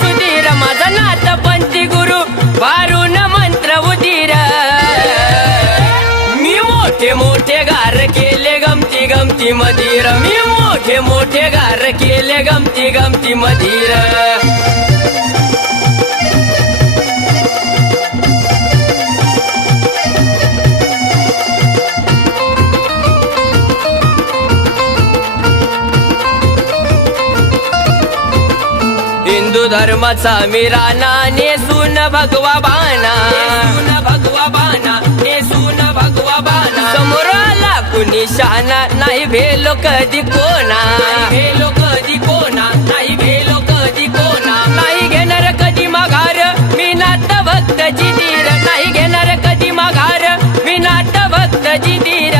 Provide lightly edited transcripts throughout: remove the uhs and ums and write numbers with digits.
सुधीर माझा नाथ पंथी गुरु वारून मंत्र उदीर मी मोठे मोठे गार केले गमती गमती मधीर मी मोठे मोठे गार केले गमती गमती मधीर हिंदू धर्माचा मी राणा नेसून भगवा बाणा नेसून भगवा बाणा समोर आला कुणी शहाणा नाही भेलो कधी कोणा नाही भेलो कधी कोणा नाही घेणार कधी माघार मी नाथ भक्त जिधीर नाही घेणार कधी माघार मी नाथ भक्त जिधीर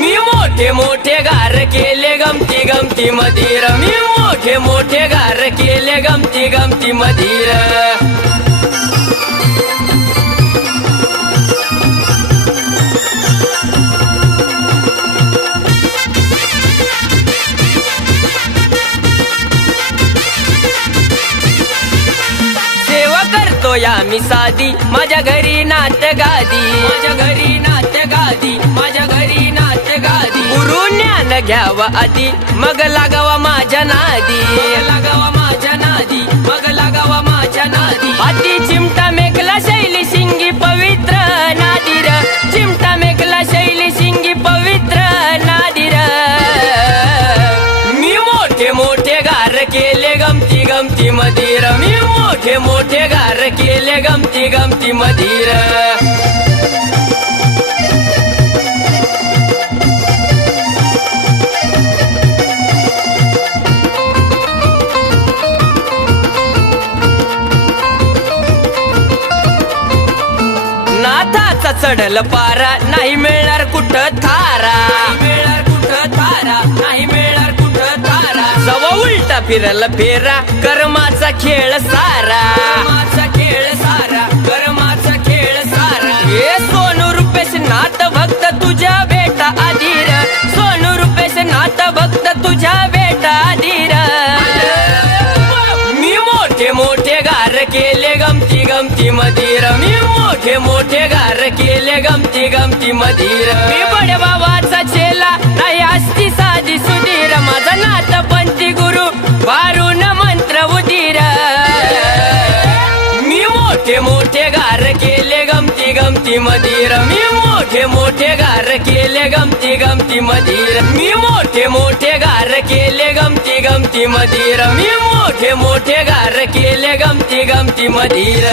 मी मोठे मोठे गार केले गमती गमती मधीर मी मोठे मोठे गार केले गमती गमती मधीर सेवा करतो या मी साधी माझ्या घरी नाथ गादी माझ्या घरी नाथ गादी गुरु ज्ञान घ्यावा आधी मग लागावा माझ्या नादी मग लागावा माझ्या नादी हाती चिमटा मेकला शैली शिंगी पवित्र नादीर चिमटा मेकला शैली शिंगी पवित्र नादीर मी मोठे मोठे गार केले गमती गमती मधीर मी मोठे मोठे गार केले गमती गमती मधीर नाथाचा चढल पारा नाही मिळणार कुठं थारा नाही मिळणार कुठं थारा जवा उलटा फिरल फेरा कर्माचा खेळ सारा कर्माचा खेळ सारा हे सोनू रुपेश नाथ भक्त तुझ्या बेटा आधीर सोनू रुपेश नाथ भक्त तुझ्या बेटा आधीर मी मोठे मोठे गार केले गमती गमती मधीर मी मोठे मोठे गार केले गमती गमती मधीर मी बडे बाबाचा चेला नाही असती साधी सुधीर माझा नाथ पंथी गुरु वारून मंत्र उदीर मी मोठे मोठे गार केले गमती गमती मधीर मी मोठे मोठे गार केले गमती गमती मधीर मी मोठे मोठे गार केले गमती गमती मधीर मी मोठे मोठे गार केले गमती गमती मधीर